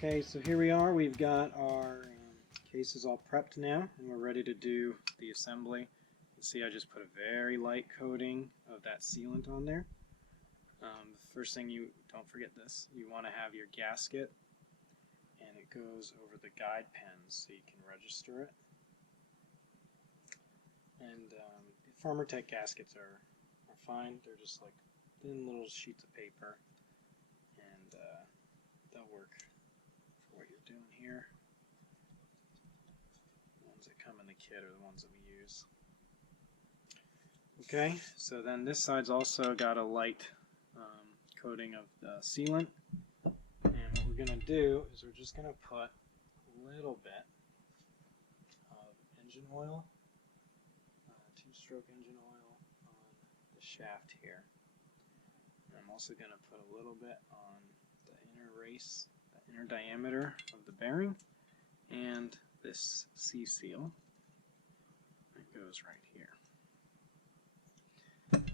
Okay, so here we are. We've got our cases all prepped now, and we're ready to do the assembly. You see I just put a very light coating of that sealant on there. The first thing, don't forget this, you want to have your gasket, and it goes over the guide pens so you can register it. And Farmertec gaskets are fine. They're just like thin little sheets of paper, and they'll work for what you're doing here. The ones that come in the kit are the ones that we use. Okay, so then this side's also got a light coating of the sealant, and what we're going to do is we're just going to put a little bit of engine oil, two-stroke engine oil on the shaft here. And I'm also going to put a little bit on the inner race, the inner diameter of the bearing, and this C-seal that goes right here. Okay.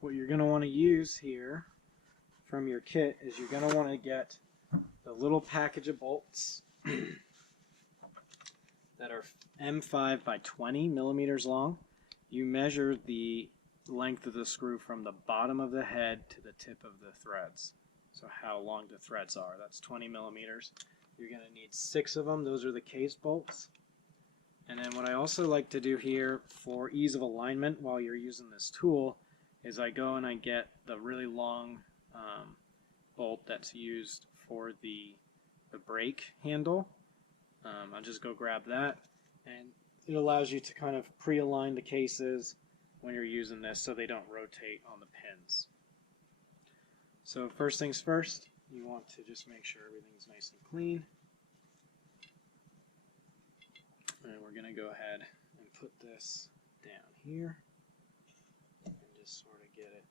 What you're going to want to use here from your kit is you're going to want to get the little package of bolts that are M5 by 20 millimeters long. You measure the length of the screw from the bottom of the head to the tip of the threads. So how long the threads are. That's 20 millimeters. You're going to need 6 of them. Those are the case bolts. And then what I also like to do here for ease of alignment while you're using this tool is I go and I get the really long bolt that's used for the brake handle. I'll just go grab that, and it allows you to kind of pre-align the cases when you're using this so they don't rotate on the pins. So first things first, you want to just make sure everything's nice and clean. And we're going to go ahead and put this down here and just sort of get it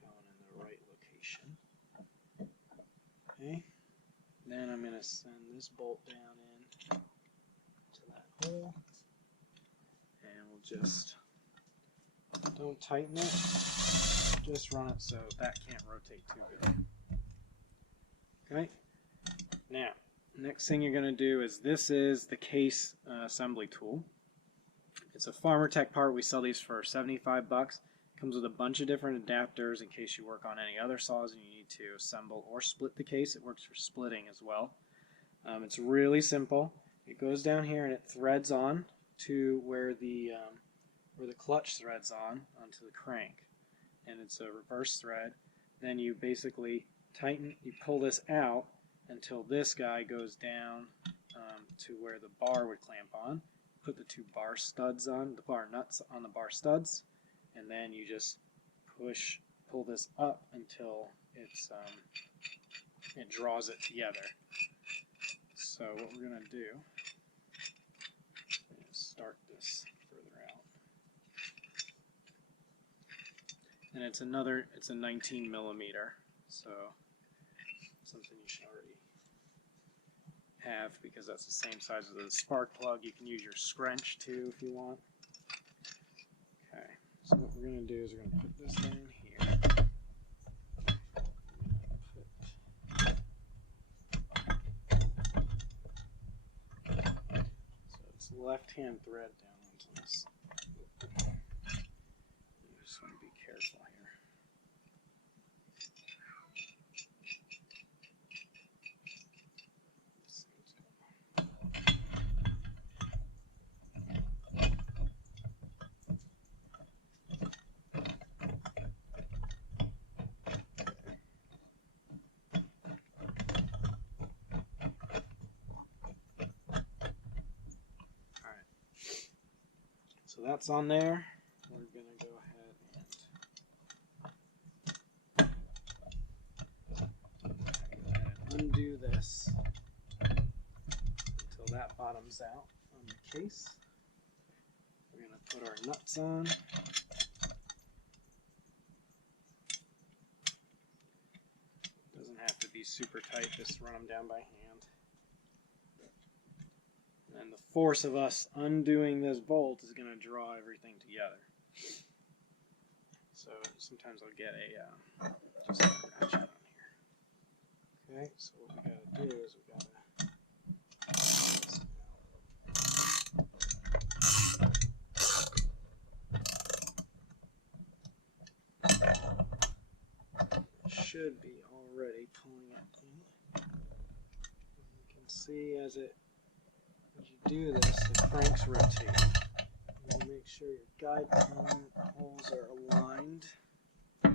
going in the right location. Okay. Then I'm going to send this bolt down in to that hole, and we'll just, don't tighten it, just run it so that can't rotate too good. Okay. Now, next thing you're going to do is this is the case assembly tool. It's a Farmertec part. We sell these for 75 bucks. Comes with a bunch of different adapters in case you work on any other saws and you need to assemble or split the case. It works for splitting as well. It's really simple. It goes down here and it threads on to where the clutch threads on onto the crank, and it's a reverse thread. Then you basically tighten, you pull this out until this guy goes down to where the bar would clamp on. Put the 2 bar studs on, the bar nuts on the bar studs, and then you just pull this up until it's it draws it together. So what we're going to do is start this further out, and it's a 19 millimeter, so something you should already have because that's the same size as the spark plug. You can use your scrunch too if you want. Okay, so what we're going to do is we're going to put this down here. So it's left-hand thread down onto this. You just want to be careful here. So that's on there. We're going to go ahead and undo this until that bottoms out on the case. We're going to put our nuts on. Doesn't have to be super tight, just run them down by hand. And the force of us undoing this bolt is going to draw everything together. So sometimes I'll get a just a ratchet on here. Okay, so what we gotta do is we gotta should be already pulling it in. You can see as you do this, the cranks rotate. You make sure your guide pin holes are aligned. You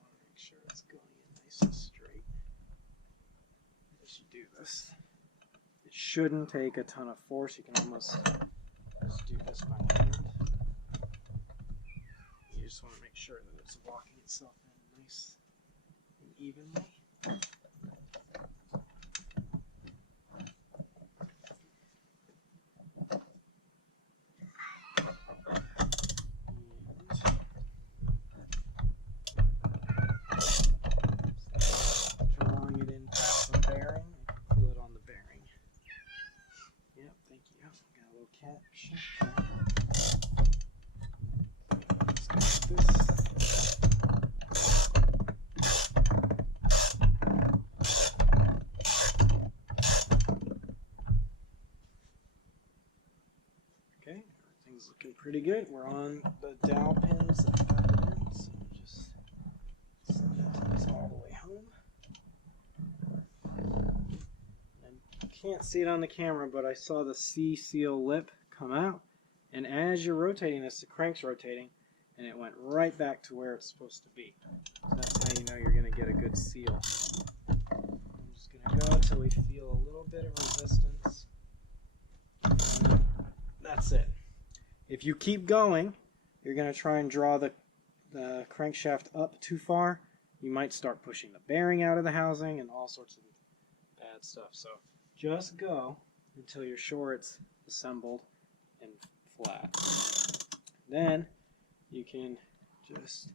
want to make sure it's going in nice and straight as you do this. It shouldn't take a ton of force. You can almost just do this by hand. You just want to make sure that it's walking itself in nice and evenly. Drawing it in past the bearing. You can feel it on the bearing. Yep, thank you. Got a little caption. Okay, everything's looking pretty good. We're on the dowel pins that got it in, so just send this all the way home. And you can't see it on the camera, but I saw the C-seal lip come out, and as you're rotating this, the crank's rotating, and it went right back to where it's supposed to be. So that's how you know you're going to get a good seal. I'm just going to go until we feel a little bit of resistance. That's it. If you keep going, you're going to try and draw the crankshaft up too far. You might start pushing the bearing out of the housing and all sorts of bad stuff. So just go until you're sure it's assembled and flat. Then you can just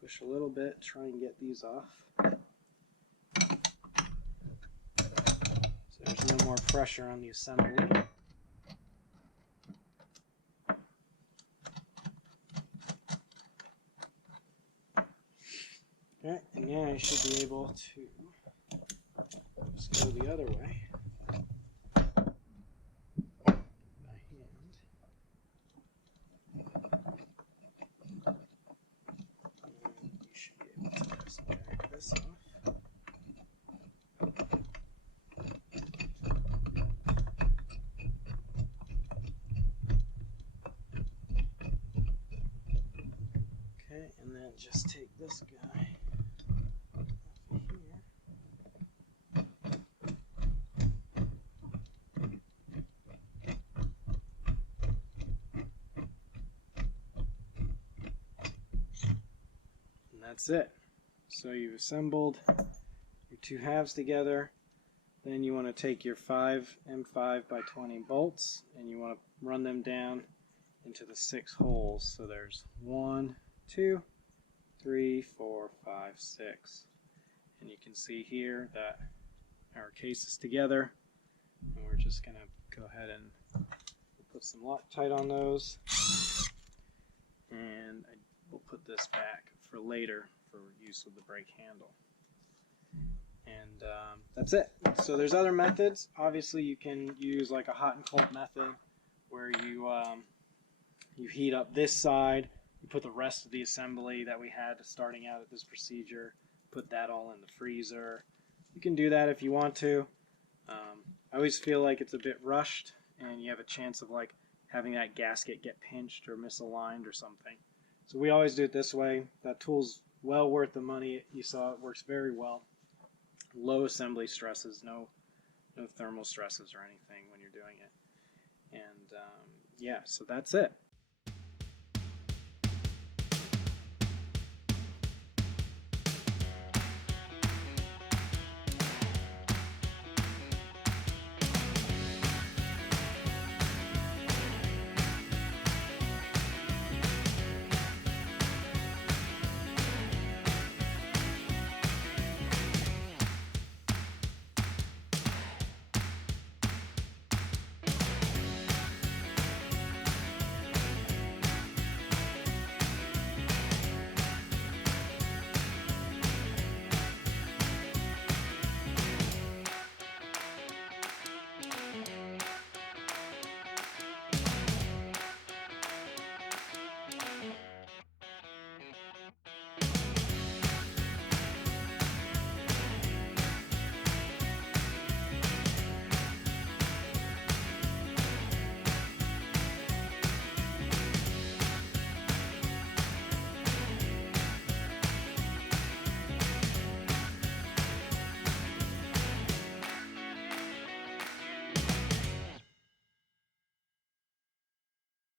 push a little bit, try and get these off. So there's no more pressure on the assembly. Okay, and now you should be able to just go the other way by hand. And you should be able to just back this off. Okay, and then just take this guy. That's it. So you've assembled your two halves together. Then you want to take your 5 M5 by 20 bolts and you want to run them down into the 6 holes. So there's 1, 2, 3, 4, 5, 6. And you can see here that our case is together. And we're just going to go ahead and put some Loctite on those. And we'll put this back for later for use with the brake handle. And that's it. So there's other methods. Obviously you can use like a hot and cold method where you heat up this side, you put the rest of the assembly that we had starting out at this procedure, put that all in the freezer. You can do that if you want to. I always feel like it's a bit rushed and you have a chance of like having that gasket get pinched or misaligned or something. So we always do it this way. That tool's well worth the money. You saw it works very well. Low assembly stresses, no thermal stresses or anything when you're doing it. And yeah, so that's it.